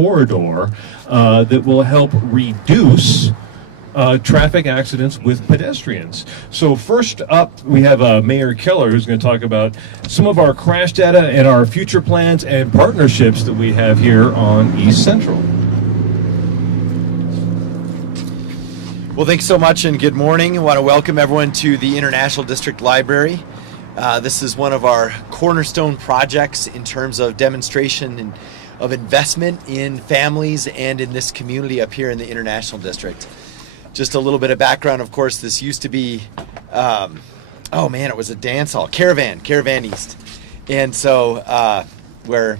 corridor that will help reduce traffic accidents with pedestrians. So first up, we have Mayor Keller, who's going to talk about some of our crash data and our future plans and partnerships that we have here on East Central. Well, thanks so much and good morning. I want to welcome everyone to the International District Library. This is one of our cornerstone projects in terms of demonstration of investment in families and in this community up here in the International District. Just a little bit of background, of course, this used to be, it was a dance hall, Caravan East. And so, where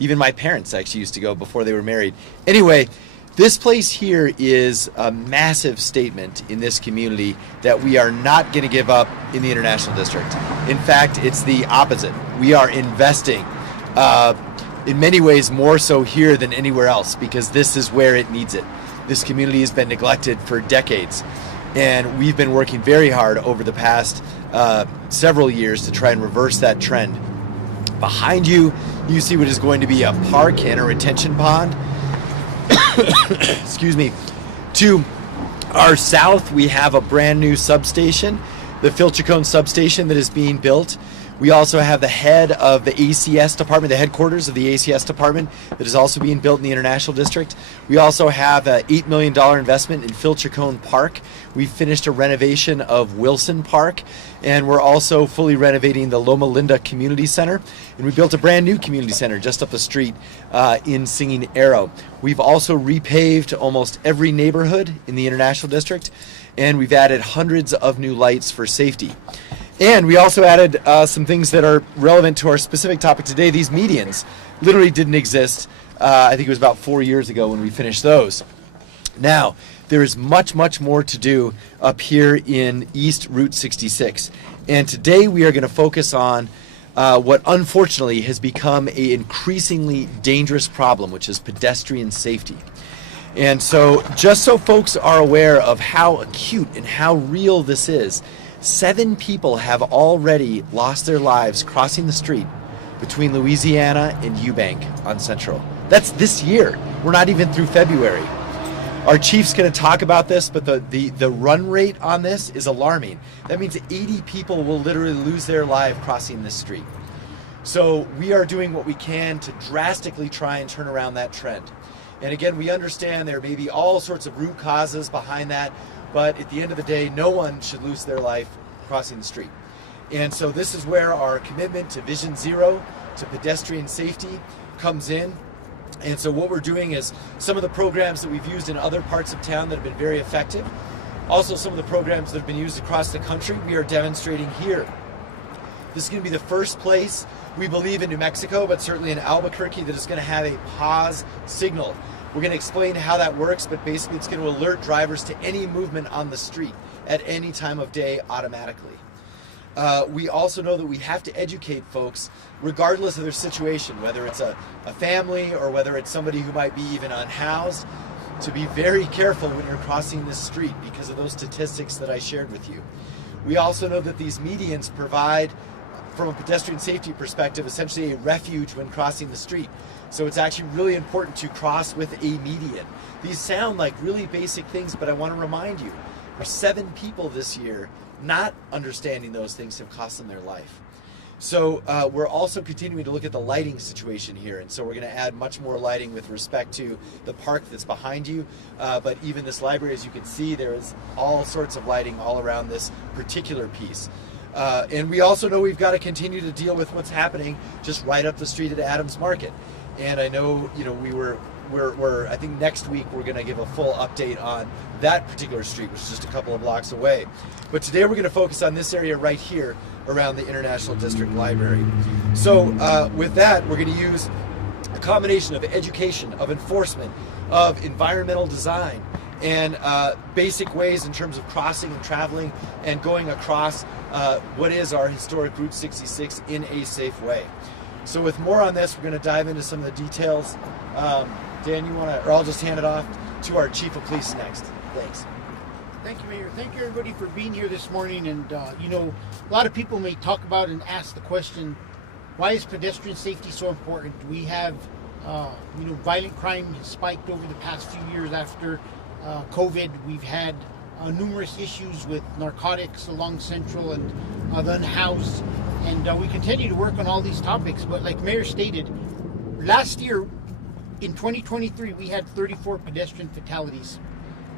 even my parents actually used to go before they were married. Anyway, this place here is a massive statement in this community that we are not going to give up in the International District. In fact, it's the opposite. We are investing, in many ways more so here than anywhere else, because this is where it needs it. This community has been neglected for decades, and we've been working very hard over the past several years to try and reverse that trend. Behind you, you see what is going to be a park and a retention pond. Excuse me. To our south, we have a brand new substation, the filter cone substation that is being built. We also have the head of the ACS department, the headquarters of the ACS department that is also being built in the International District. We also have an $8 million investment in Filter Cone Park. We finished a renovation of Wilson Park, and we're also fully renovating the Loma Linda Community Center. And we built a brand new community center just up the street in Singing Arrow. We've also repaved almost every neighborhood in the International District, and we've added hundreds of new lights for safety. And we also added some things that are relevant to our specific topic today. These medians literally didn't exist. I think it was about 4 years ago when we finished those. Now, there is much, much more to do up here in East Route 66. And today we are going to focus on what unfortunately has become an increasingly dangerous problem, which is pedestrian safety. And so just so folks are aware of how acute and how real this is, 7 people have already lost their lives crossing the street between Louisiana and Eubank on Central. That's this year. We're not even through February. Our chief's going to talk about this, but the run rate on this is alarming. That means 80 people will literally lose their life crossing this street. So we are doing what we can to drastically try and turn around that trend. And again, we understand there may be all sorts of root causes behind that, but at the end of the day, no one should lose their life crossing the street. And so this is where our commitment to Vision Zero, to pedestrian safety, comes in. And so what we're doing is some of the programs that we've used in other parts of town that have been very effective. Also some of the programs that have been used across the country, we are demonstrating here. This is going to be the first place, we believe, in New Mexico, but certainly in Albuquerque, that is going to have a pause signal. We're going to explain how that works, but basically it's going to alert drivers to any movement on the street at any time of day automatically. We also know that we have to educate folks, regardless of their situation, whether it's a family or whether it's somebody who might be even unhoused, to be very careful when you're crossing this street because of those statistics that I shared with you. We also know that these medians provide, from a pedestrian safety perspective, essentially a refuge when crossing the street. So it's actually really important to cross with a median. These sound like really basic things, but I want to remind you, for 7 people this year, not understanding those things have cost them their life. So we're also continuing to look at the lighting situation here, and so we're going to add much more lighting with respect to the park that's behind you, but even this library, as you can see, there is all sorts of lighting all around this particular piece. And we also know we've got to continue to deal with what's happening just right up the street at Adams Market. And I know, we're I think next week we're going to give a full update on that particular street, which is just a couple of blocks away. But today we're going to focus on this area right here around the International District Library. So with that, we're going to use a combination of education, of enforcement, of environmental design, and basic ways in terms of crossing and traveling and going across what is our historic Route 66 in a safe way. So with more on this, we're going to dive into some of the details. Dan, you want to, or I'll just hand it off to our Chief of Police next. Thanks. Thank you, Mayor. Thank you, everybody, for being here this morning. And, a lot of people may talk about and ask the question, why is pedestrian safety so important? We have Violent crime has spiked over the past few years after COVID. We've had numerous issues with narcotics along Central and the unhoused, and we continue to work on all these topics. But like Mayor stated, last year in 2023 we had 34 pedestrian fatalities.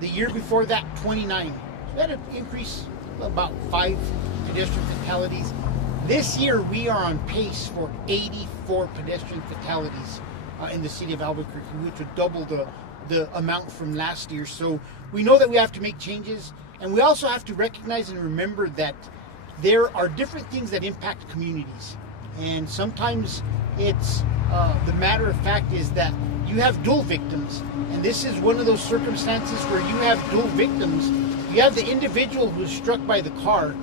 The year before that, 29. So that an increase of about 5 pedestrian fatalities. This year we are on pace for 84 pedestrian fatalities in the city of Albuquerque, which would double the amount from last year. So we know that we have to make changes, and we also have to recognize and remember that there are different things that impact communities, and sometimes it's the matter of fact is that you have dual victims, and this is one of those circumstances where you have dual victims. You have the individual who is struck by the car,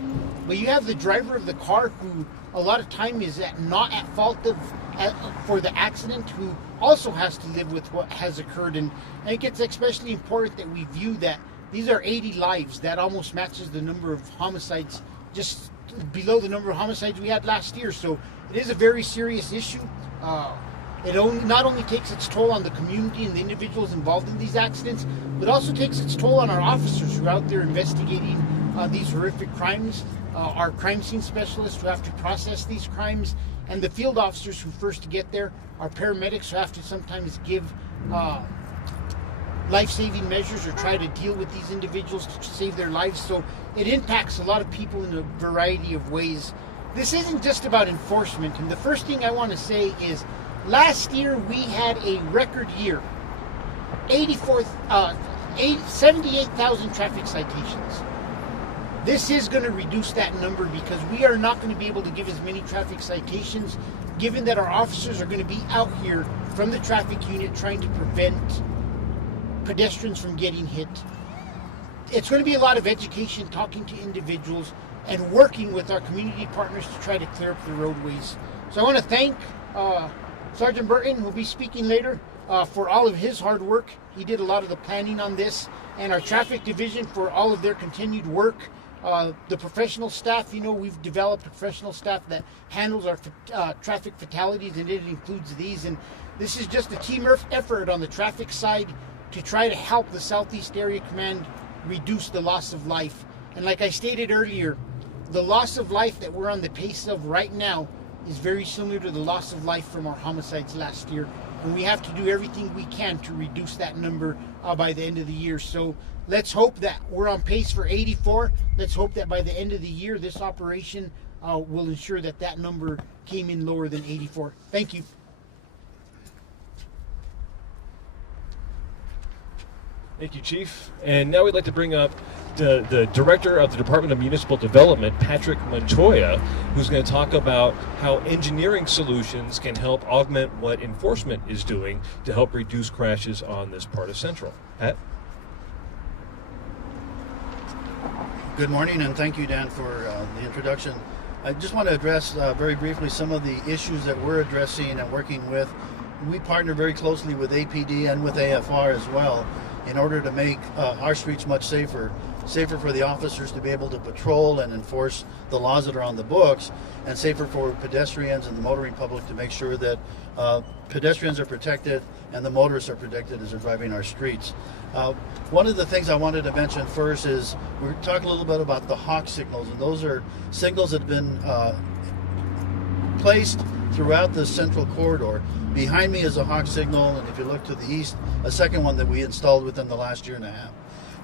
but you have the driver of the car who a lot of time is not at fault for the accident, who also has to live with what has occurred. And I think it's especially important that we view that these are 80 lives. That almost matches the number of homicides, just below the number of homicides we had last year. So it is a very serious issue. It not only takes its toll on the community and the individuals involved in these accidents, but also takes its toll on our officers who are out there investigating these horrific crimes, our crime scene specialists who have to process these crimes, and the field officers who first get there, our paramedics who have to sometimes give life-saving measures or try to deal with these individuals to save their lives. So it impacts a lot of people in a variety of ways. This isn't just about enforcement, and the first thing I want to say is last year we had a record year, 78,000 traffic citations. This is going to reduce that number because we are not going to be able to give as many traffic citations, given that our officers are going to be out here from the traffic unit trying to prevent pedestrians from getting hit. It's going to be a lot of education, talking to individuals, and working with our community partners to try to clear up the roadways. So I want to thank Sergeant Burton, who will be speaking later, for all of his hard work. He did a lot of the planning on this, and our traffic division for all of their continued work. The professional staff, we've developed a professional staff that handles our traffic fatalities, and it includes these. And this is just a team effort on the traffic side to try to help the Southeast Area Command reduce the loss of life. And like I stated earlier, the loss of life that we're on the pace of right now is very similar to the loss of life from our homicides last year. And we have to do everything we can to reduce that number by the end of the year. So let's hope that we're on pace for 84. Let's hope that by the end of the year, this operation will ensure that that number came in lower than 84. Thank you. Thank you, Chief. And now we'd like to bring up the Director of the Department of Municipal Development, Patrick Montoya, who's going to talk about how engineering solutions can help augment what enforcement is doing to help reduce crashes on this part of Central. Pat? Good morning, and thank you, Dan, for the introduction. I just want to address very briefly some of the issues that we're addressing and working with. We partner very closely with APD and with AFR as well in order to make our streets much safer for the officers to be able to patrol and enforce the laws that are on the books, and safer for pedestrians and the motoring public to make sure that pedestrians are protected and the motorists are protected as they're driving our streets. One of the things I wanted to mention first is we're talking a little bit about the hawk signals, and those are signals that have been placed throughout the central corridor. Behind me is a hawk signal, and if you look to the east, a second one that we installed within the last year and a half.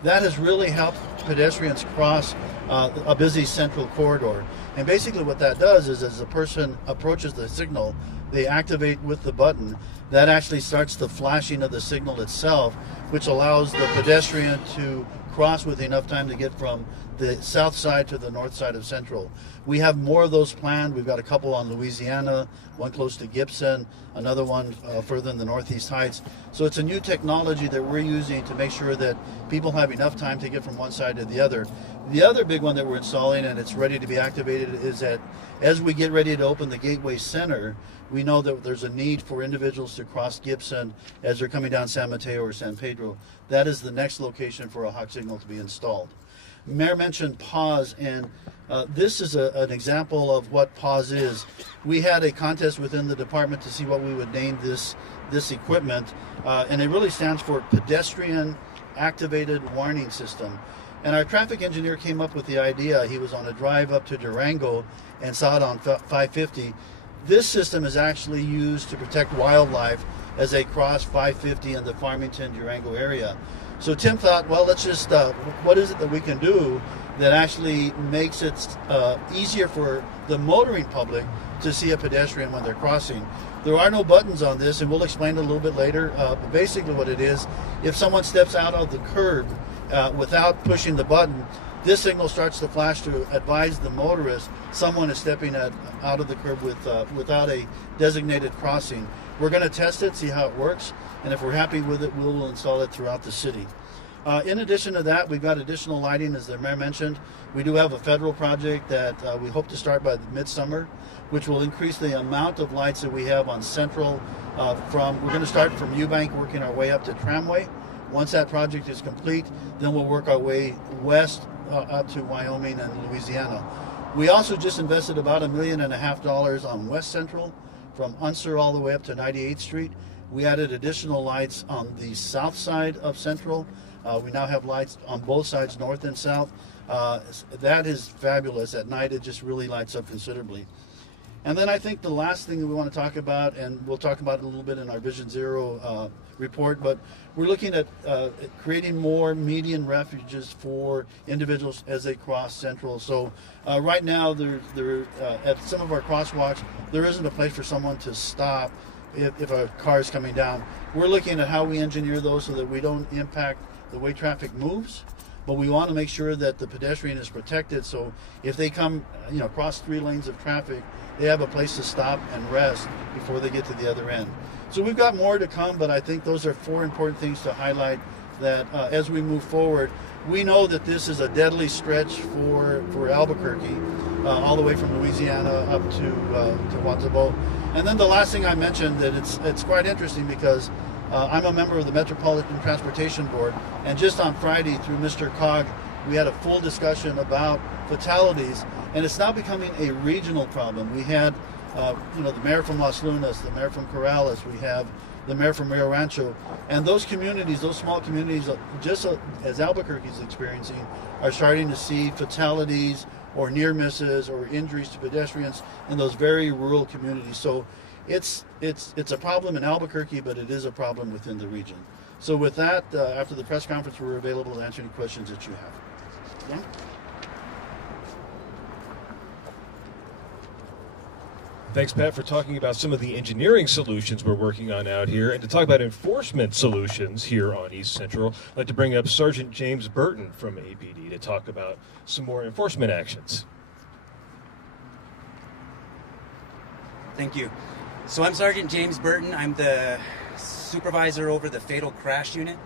That has really helped pedestrians cross a busy central corridor. And basically what that does is as the person approaches the signal, they activate with the button. That actually starts the flashing of the signal itself, which allows the pedestrian to cross with enough time to get from the south side to the north side of Central. We have more of those planned. We've got a couple on Louisiana, one close to Gibson, another one further in the Northeast Heights. So it's a new technology that we're using to make sure that people have enough time to get from one side to the other. The other big one that we're installing, and it's ready to be activated, is that as we get ready to open the Gateway Center, we know that there's a need for individuals to cross Gibson as they're coming down San Mateo or San Pedro. That is the next location for a hawk signal to be installed. Mayor mentioned pause, and this is an example of what pause is. We had a contest within the department to see what we would name this this equipment, and it really stands for Pedestrian Activated Warning System. And our traffic engineer came up with the idea. He was on a drive up to Durango and saw it on 550. This system is actually used to protect wildlife as they cross 550 in the Farmington, Durango area. So Tim thought, well, let's just, what is it that we can do that actually makes it easier for the motoring public to see a pedestrian when they're crossing? There are no buttons on this, and we'll explain it a little bit later. But basically what it is, if someone steps out of the curb without pushing the button, this signal starts to flash to advise the motorist someone is stepping out of the curb without a designated crossing. We're going to test it, see how it works, and if we're happy with it, we'll install it throughout the city. In addition to that, we've got additional lighting, as the mayor mentioned. We do have a federal project that we hope to start by midsummer, which will increase the amount of lights that we have on Central. We're going to start from Eubank, working our way up to Tramway. Once that project is complete, then we'll work our way west up to Wyoming and Louisiana. We also just invested about $1.5 million on West Central, from Unser all the way up to 98th Street. We added additional lights on the south side of Central. We now have lights on both sides, north and south. That is fabulous. At night, it just really lights up considerably. And then I think the last thing that we want to talk about, and we'll talk about it a little bit in our Vision Zero report, but we're looking at creating more median refuges for individuals as they cross Central. So right now, at some of our crosswalks, there isn't a place for someone to stop if a car is coming down. We're looking at how we engineer those so that we don't impact the way traffic moves, but we want to make sure that the pedestrian is protected. So if they come, across 3 lanes of traffic, they have a place to stop and rest before they get to the other end. So we've got more to come, but I think those are 4 important things to highlight that as we move forward. We know that this is a deadly stretch for Albuquerque, all the way from Louisiana up to Watsabo. And then the last thing I mentioned, that it's quite interesting because I'm a member of the Metropolitan Transportation Board, and just on Friday through Mr. Cog, we had a full discussion about fatalities, and it's now becoming a regional problem. We had, the mayor from Las Lunas, the mayor from Corrales, we have the mayor from Rio Rancho, and those communities, those small communities, just as Albuquerque is experiencing, are starting to see fatalities or near misses or injuries to pedestrians in those very rural communities. So it's a problem in Albuquerque, but it is a problem within the region. So with that, after the press conference, we're available to answer any questions that you have. Yeah? Thanks, Pat, for talking about some of the engineering solutions we're working on out here. And to talk about enforcement solutions here on East Central, I'd like to bring up Sergeant James Burton from APD to talk about some more enforcement actions. Thank you. So I'm Sergeant James Burton. I'm the supervisor over the fatal crash unit.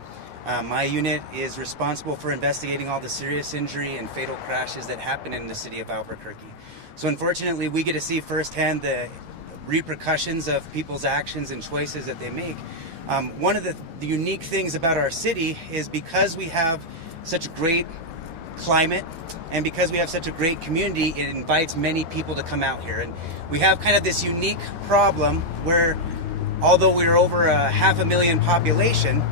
My unit is responsible for investigating all the serious injury and fatal crashes that happen in the city of Albuquerque. So unfortunately, we get to see firsthand the repercussions of people's actions and choices that they make. One of the unique things about our city is because we have such a great climate and because we have such a great community, it invites many people to come out here. And we have kind of this unique problem where, although we're over a 500,000 population,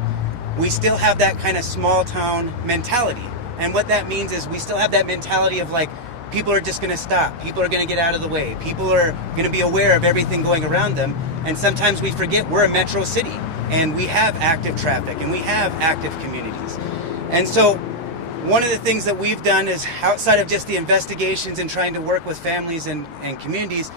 we still have that kind of small town mentality. And what that means is we still have that mentality of like, people are just going to stop. People are going to get out of the way. People are going to be aware of everything going around them. And sometimes we forget we're a metro city and we have active traffic and we have active communities. And so one of the things that we've done is, outside of just the investigations and trying to work with families and communities,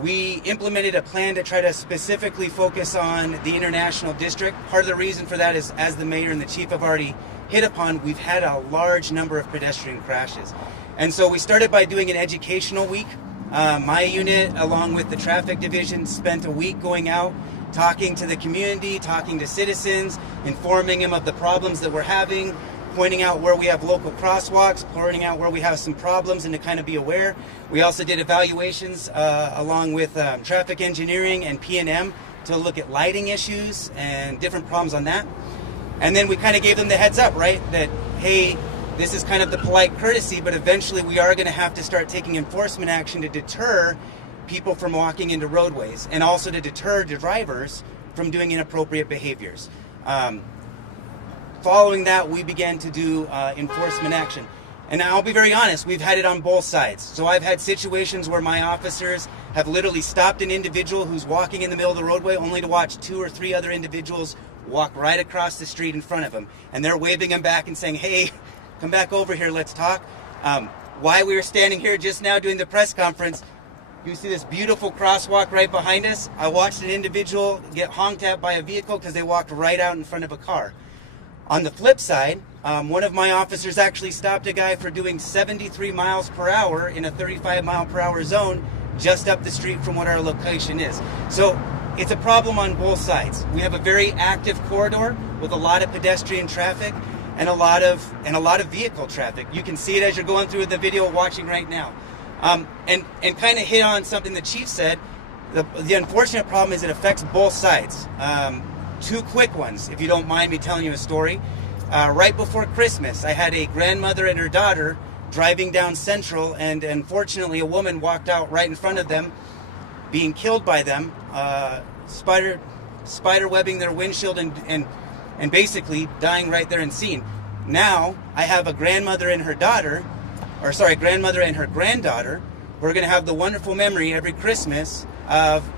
we implemented a plan to try to specifically focus on the international district. Part of the reason for that is, as the mayor and the chief have already hit upon, we've had a large number of pedestrian crashes. And so we started by doing an educational week. My unit, along with the traffic division, spent a week going out, talking to the community, talking to citizens, informing them of the problems that we're having, pointing out where we have local crosswalks, pointing out where we have some problems and to kind of be aware. We also did evaluations along with traffic engineering and P&M to look at lighting issues and different problems on that. And then we kind of gave them the heads up, right? That, hey, this is kind of the polite courtesy, but eventually we are going to have to start taking enforcement action to deter people from walking into roadways and also to deter drivers from doing inappropriate behaviors. Following that, we began to do enforcement action. And I'll be very honest, we've had it on both sides. So I've had situations where my officers have literally stopped an individual who's walking in the middle of the roadway only to watch 2 or 3 other individuals walk right across the street in front of them. And they're waving them back and saying, hey, come back over here, let's talk. Why we were standing here just now doing the press conference, you see this beautiful crosswalk right behind us. I watched an individual get honked at by a vehicle because they walked right out in front of a car. On the flip side, one of my officers actually stopped a guy for doing 73 miles per hour in a 35 mile per hour zone just up the street from what our location is. So it's a problem on both sides. We have a very active corridor with a lot of pedestrian traffic and a lot of vehicle traffic. You can see it as you're going through the video watching right now. And kind of hit on something the chief said. The unfortunate problem is it affects both sides. 2 quick ones, if you don't mind me telling you a story. Right before Christmas, I had a grandmother and her daughter driving down Central, and unfortunately a woman walked out right in front of them, being killed by them, spider webbing their windshield and basically dying right there in scene. Now I have a grandmother and her daughter, grandmother and her granddaughter, who are going to have the wonderful memory every Christmas of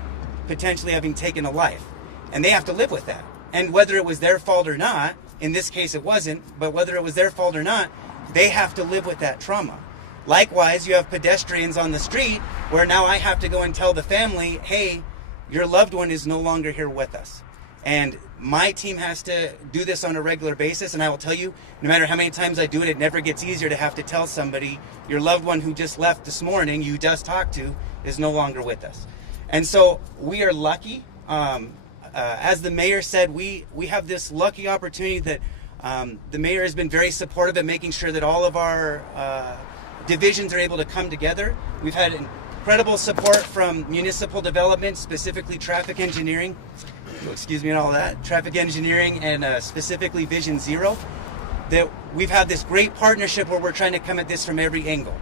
potentially having taken a life. And they have to live with that. And whether it was their fault or not, in this case it wasn't, but whether it was their fault or not, they have to live with that trauma. Likewise, you have pedestrians on the street where now I have to go and tell the family, hey, your loved one is no longer here with us. And my team has to do this on a regular basis, and I will tell you, no matter how many times I do it, it never gets easier to have to tell somebody, your loved one who just left this morning, you just talked to, is no longer with us. And so we are lucky. As the mayor said, we have this lucky opportunity that the mayor has been very supportive of making sure that all of our divisions are able to come together. We've had incredible support from municipal development, specifically traffic engineering, and all that, traffic engineering and specifically Vision Zero. That we've had this great partnership where we're trying to come at this from every angle.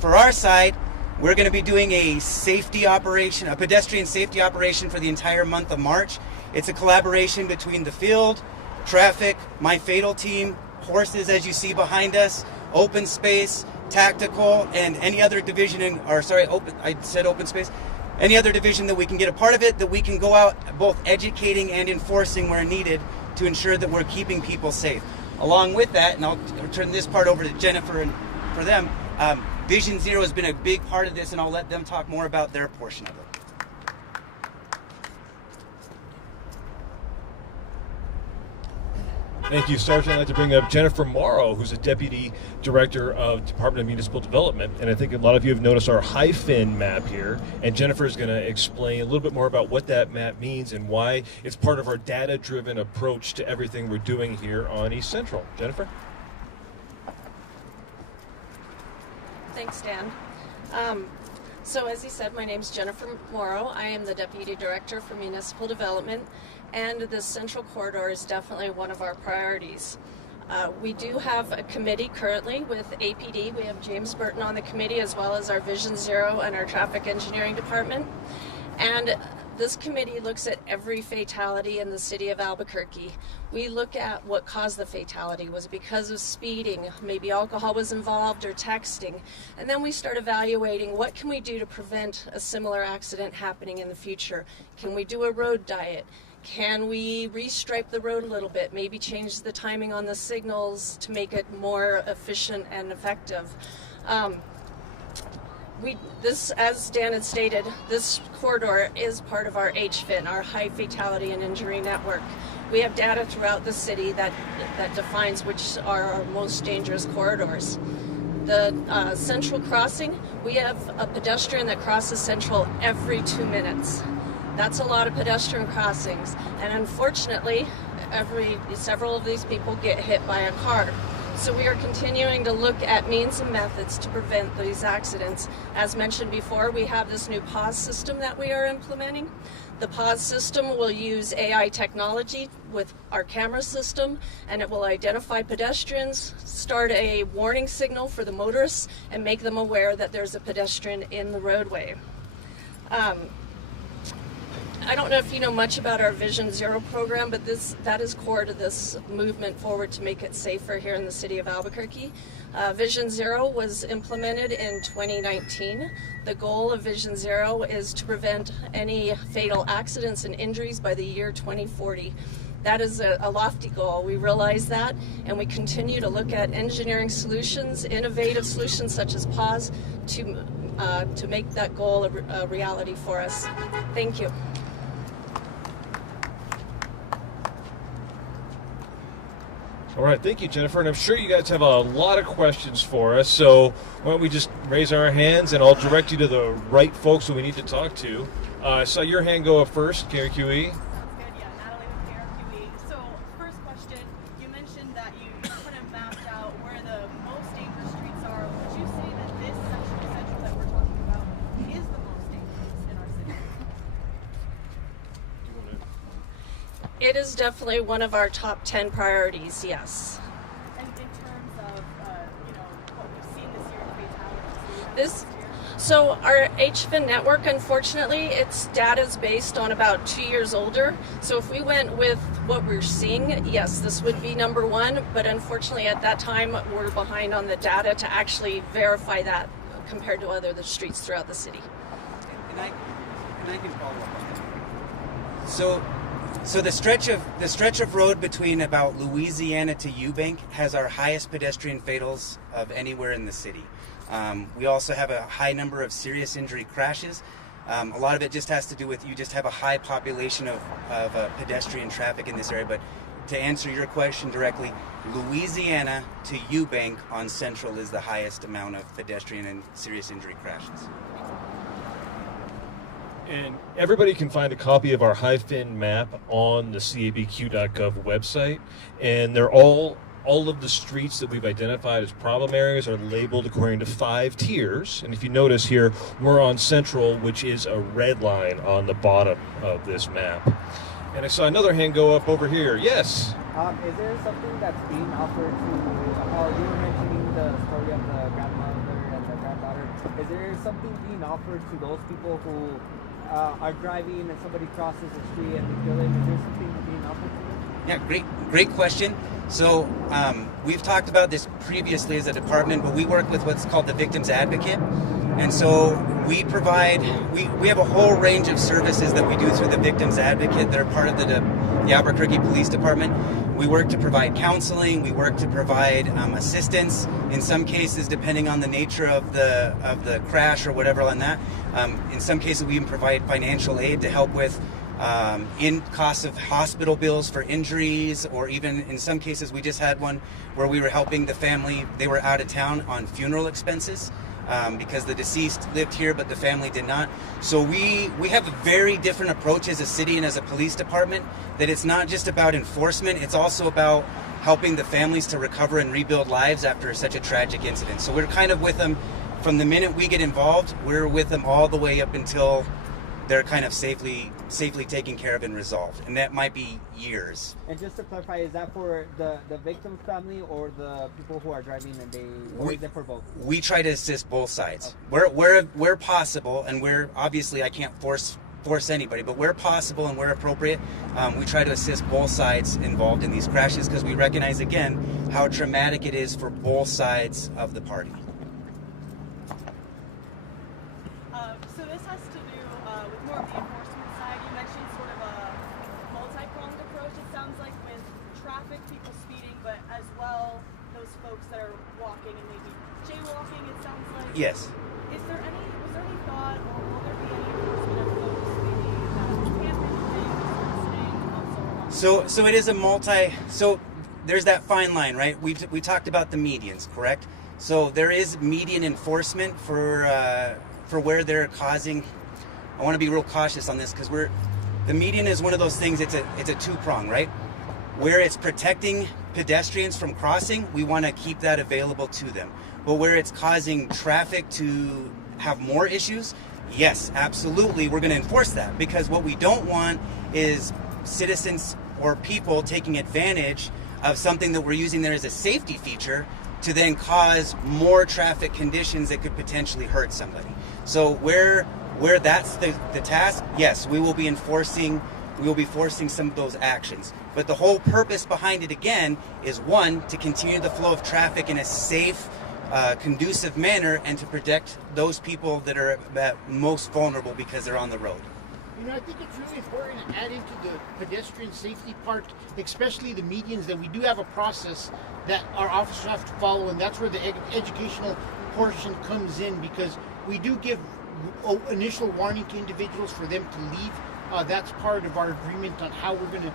For our side, we're going to be doing a safety operation, a pedestrian safety operation for the entire month of March. It's a collaboration between the field, traffic, my fatal team, horses as you see behind us, open space, tactical, and any other division open space. Any other division that we can get a part of it, that we can go out both educating and enforcing where needed to ensure that we're keeping people safe. Along with that, and I'll turn this part over to Jennifer and for them, Vision Zero has been a big part of this, and I'll let them talk more about their portion of it. Thank you, Sergeant. I'd like to bring up Jennifer Morrow, who's a Deputy Director of Department of Municipal Development. And I think a lot of you have noticed our hyphen map here. And Jennifer is going to explain a little bit more about what that map means and why it's part of our data-driven approach to everything we're doing here on East Central. Jennifer? Thanks, Dan. So as he said, my name is Jennifer Morrow. I am the Deputy Director for Municipal Development, and the Central Corridor is definitely one of our priorities. We do have a committee currently with APD. We have James Burton on the committee, as well as our Vision Zero and our Traffic Engineering Department. And this committee looks at every fatality in the city of Albuquerque. We look at what caused the fatality. Was it because of speeding? Maybe alcohol was involved or texting. And then we start evaluating what can we do to prevent a similar accident happening in the future. Can we do a road diet? Can we restripe the road a little bit? Maybe change the timing on the signals to make it more efficient and effective. As Dan had stated, this corridor is part of our HFIN, our High Fatality and Injury Network. We have data throughout the city that defines which are our most dangerous corridors. The Central crossing, we have a pedestrian that crosses Central every 2 minutes. That's a lot of pedestrian crossings, and unfortunately, several of these people get hit by a car. So we are continuing to look at means and methods to prevent these accidents. As mentioned before, we have this new pause system that we are implementing. The pause system will use AI technology with our camera system, and it will identify pedestrians, start a warning signal for the motorists, and make them aware that there's a pedestrian in the roadway. I don't know if you know much about our Vision Zero program, but that is core to this movement forward to make it safer here in the city of Albuquerque. Vision Zero was implemented in 2019. The goal of Vision Zero is to prevent any fatal accidents and injuries by the year 2040. That is a lofty goal. We realize that, and we continue to look at engineering solutions, innovative solutions such as PAWS, to make that goal a reality for us. Thank you. All right, thank you, Jennifer. And I'm sure you guys have a lot of questions for us. So why don't we just raise our hands, and I'll direct you to the right folks who we need to talk to. I saw your hand go up first, KRQE. Sounds good, yeah. Natalie with KRQE. So, first question, you mentioned that you kind of mapped out where the most dangerous streets are. Would you say that this section that we're talking about is the most dangerous in our city? It is definitely one of our top 10 priorities, yes. And in terms of, what we've seen this year, fatalities. This, so our HFIN network, unfortunately, its data is based on about 2 years older. So if we went with what we're seeing, yes, this would be number one. But unfortunately, at that time, we're behind on the data to actually verify that compared to the streets throughout the city. And I can follow up on that. So the stretch of road between about Louisiana to Eubank has our highest pedestrian fatals of anywhere in the city. We also have a high number of serious injury crashes. A lot of it just has to do with you just have a high population of pedestrian traffic in this area. But to answer your question directly, Louisiana to Eubank on Central is the highest amount of pedestrian and serious injury crashes. And everybody can find a copy of our HiFin map on the cabq.gov website. And they're all of the streets that we've identified as problem areas are labeled according to 5 tiers. And if you notice here, we're on Central, which is a red line on the bottom of this map. And I saw another hand go up over here. Yes? Is there something that's being offered to, you were mentioning the story of the grandmother and the granddaughter. Is there something being offered to those people who are driving and somebody crosses the street and they kill them? Is there something being offered to them? Yeah, great question. So we've talked about this previously as a department, but we work with what's called the Victims Advocate. And so we have a whole range of services that we do through the Victims Advocate that are part of the Albuquerque Police Department. We work to provide counseling, we work to provide assistance, in some cases depending on the nature of the crash or whatever on that. In some cases we even provide financial aid to help with in costs of hospital bills for injuries, or even in some cases we just had one where we were helping the family. They were out of town on funeral expenses because the deceased lived here but the family did not. So we have a very different approach as a city and as a police department, that it's not just about enforcement, it's also about helping the families to recover and rebuild lives after such a tragic incident. So we're kind of with them from the minute we get involved. We're with them all the way up until they're kind of safely taken care of and resolved, and that might be years. And just to clarify, is that for the victim's family or the people who are driving, or is it for both? We try to assist both sides. Where possible, and where obviously I can't force anybody, but where possible and where appropriate, we try to assist both sides involved in these crashes, because we recognize again how traumatic it is for both sides of the party. So this has to do with more of the enforcement side. You mentioned sort of a multi-pronged approach, it sounds like, with traffic, people speeding, but as well those folks that are walking and maybe jaywalking, it sounds like. Yes. Was there any thought, or will there be any enforcement of folks maybe camping, listening, So it is a so there's that fine line, right? We talked about the medians, correct? So there is median enforcement for where they're causing. I want to be real cautious on this, because the median is one of those things. It's a two-prong, right? Where it's protecting pedestrians from crossing, we want to keep that available to them. But where it's causing traffic to have more issues, yes, absolutely, we're going to enforce that, because what we don't want is citizens or people taking advantage of something that we're using there as a safety feature to then cause more traffic conditions that could potentially hurt somebody. So where Where that's the task, yes, we will be forcing some of those actions. But the whole purpose behind it, again, is one, to continue the flow of traffic in a safe, conducive manner, and to protect those people that are most vulnerable because they're on the road. You know, I think it's really important to add into the pedestrian safety part, especially the medians, that we do have a process that our officers have to follow, and that's where the educational portion comes in, because we do give initial warning to individuals for them to leave. That's part of our agreement on how we're going to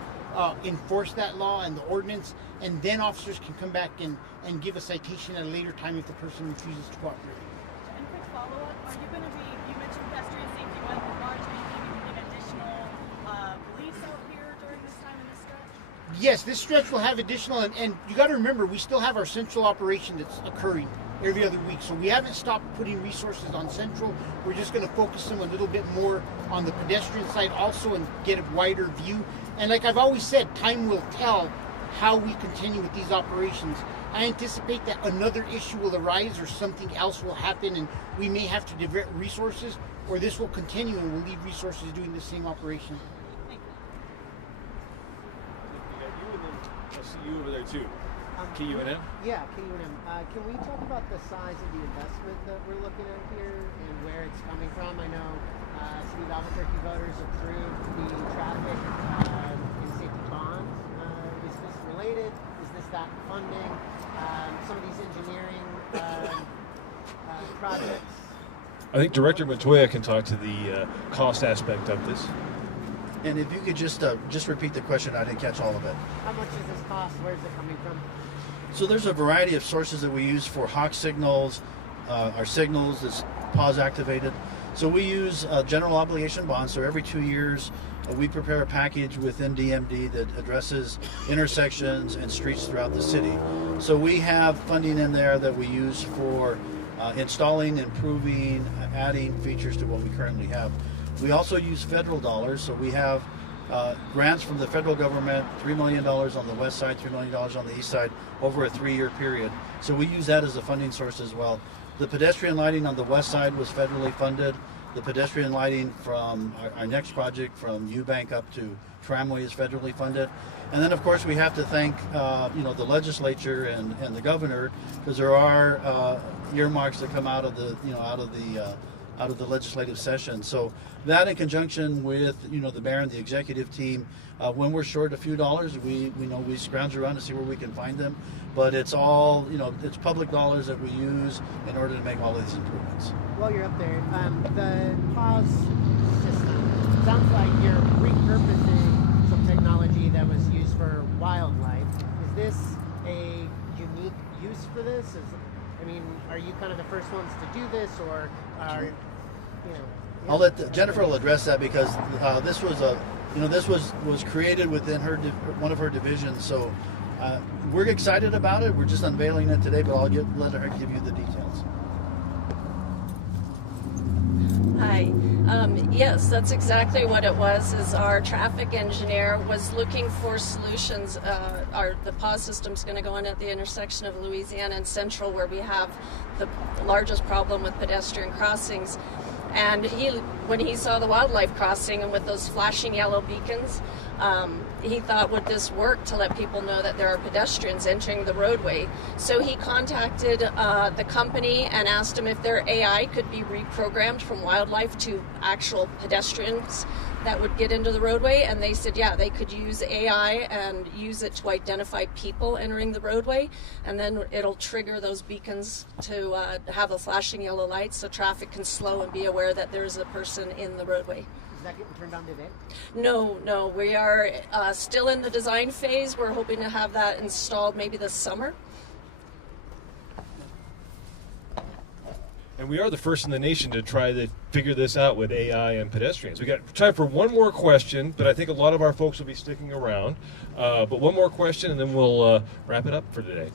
enforce that law and the ordinance, and then officers can come back and give a citation at a later time if the person refuses to cooperate. And quick follow-up, are you going to be, you mentioned pedestrian safety month in March, are you going to be putting additional police out here during this time in this stretch? Yes, this stretch will have additional, and you got to remember, we still have our central operation that's occurring every other week. So we haven't stopped putting resources on central. We're just going to focus them a little bit more on the pedestrian side also and get a wider view. And like I've always said, time will tell how we continue with these operations. I anticipate that another issue will arise or something else will happen, and we may have to divert resources, or this will continue and we'll leave resources doing the same operation. I see you over there too. KUNM? Yeah, KUNM. Can we talk about the size of the investment that we're looking at here and where it's coming from? I know City of Albuquerque voters approved the traffic and safety bond. Is this related? Is this that funding? Some of these engineering projects? I think Director Montoya can talk to the cost aspect of this. And if you could just repeat the question, I didn't catch all of it. How much does this cost? Where's it coming from? So there's a variety of sources that we use for Hawk signals. Our signals is pause activated. So we use general obligation bonds. So every 2 years, we prepare a package within DMD that addresses intersections and streets throughout the city. So we have funding in there that we use for installing, improving, adding features to what we currently have. We also use federal dollars. So we have grants from the federal government, $3 million on the west side, $3 million on the east side over a 3-year period. So we use that as a funding source as well. The pedestrian lighting on the west side was federally funded. The pedestrian lighting from our next project from Eubank up to Tramway is federally funded. And then of course we have to thank the legislature and the governor, because there are earmarks that come out of the legislative session. So that, in conjunction with the mayor and the executive team, when we're short a few dollars, we scrounge around to see where we can find them. But it's all it's public dollars that we use in order to make all of these improvements. While you're up there, the pause system sounds like you're repurposing some technology that was used for wildlife. Is this a unique use for this? Are you kind of the first ones to do this, or are I'll let Jennifer will address that, because this was created within one of her divisions. So we're excited about it. We're just unveiling it today, but I'll let her give you the details. Hi. Yes, that's exactly what it was. Is our traffic engineer was looking for solutions. The pause system's going to go in at the intersection of Louisiana and Central, where we have the largest problem with pedestrian crossings. And when he saw the wildlife crossing and with those flashing yellow beacons, he thought, would this work to let people know that there are pedestrians entering the roadway? So he contacted the company and asked them if their AI could be reprogrammed from wildlife to actual pedestrians that would get into the roadway. And they said, yeah, they could use AI and use it to identify people entering the roadway. And then it'll trigger those beacons to have a flashing yellow light so traffic can slow and be aware that there's a person in the roadway. Is that getting turned on today? No. We are still in the design phase. We're hoping to have that installed maybe this summer. And we are the first in the nation to try to figure this out with AI and pedestrians. We got time for one more question, but I think a lot of our folks will be sticking around. But one more question, and then we'll wrap it up for today.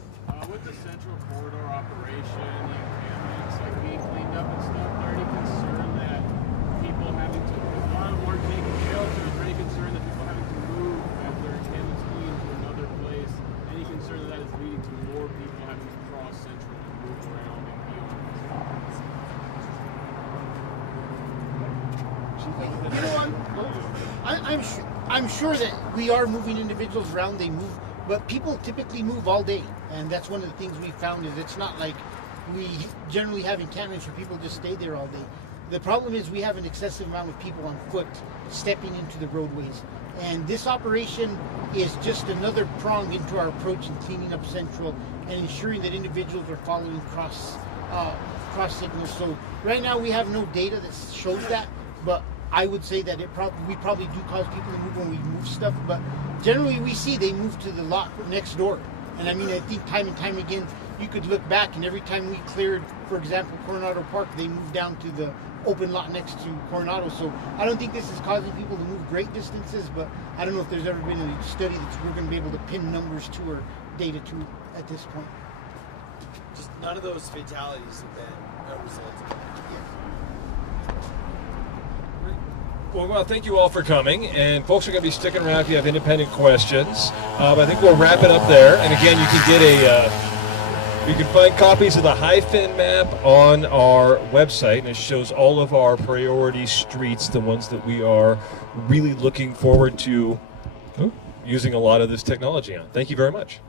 With the central corridor operation, the encampments being cleaned up and stuff, are there any concern that people having to, if a lot of them aren't taking shelter, is there any concern that people having to move as their encampments clean to another place? Any concern that is leading to more people having to cross central and move around and beyond? You know, I'm sure that we are moving individuals around. They move, but people typically move all day, and that's one of the things we found is it's not like we generally have encampments where people just stay there all day. The problem is we have an excessive amount of people on foot stepping into the roadways, and this operation is just another prong into our approach in cleaning up Central and ensuring that individuals are following cross signals. So right now we have no data that shows that, but I would say that we probably do cause people to move when we move stuff, but generally we see they move to the lot next door. And I mean, I think time and time again, you could look back and every time we cleared, for example, Coronado Park, they moved down to the open lot next to Coronado. So I don't think this is causing people to move great distances, but I don't know if there's ever been a study that we're going to be able to pin numbers to or data to at this point. Just none of those fatalities have been a result of that. Well, thank you all for coming, and folks are going to be sticking around if you have independent questions. I think we'll wrap it up there, and again, you can find copies of the Hyphen map on our website, and it shows all of our priority streets, the ones that we are really looking forward to using a lot of this technology on. Thank you very much.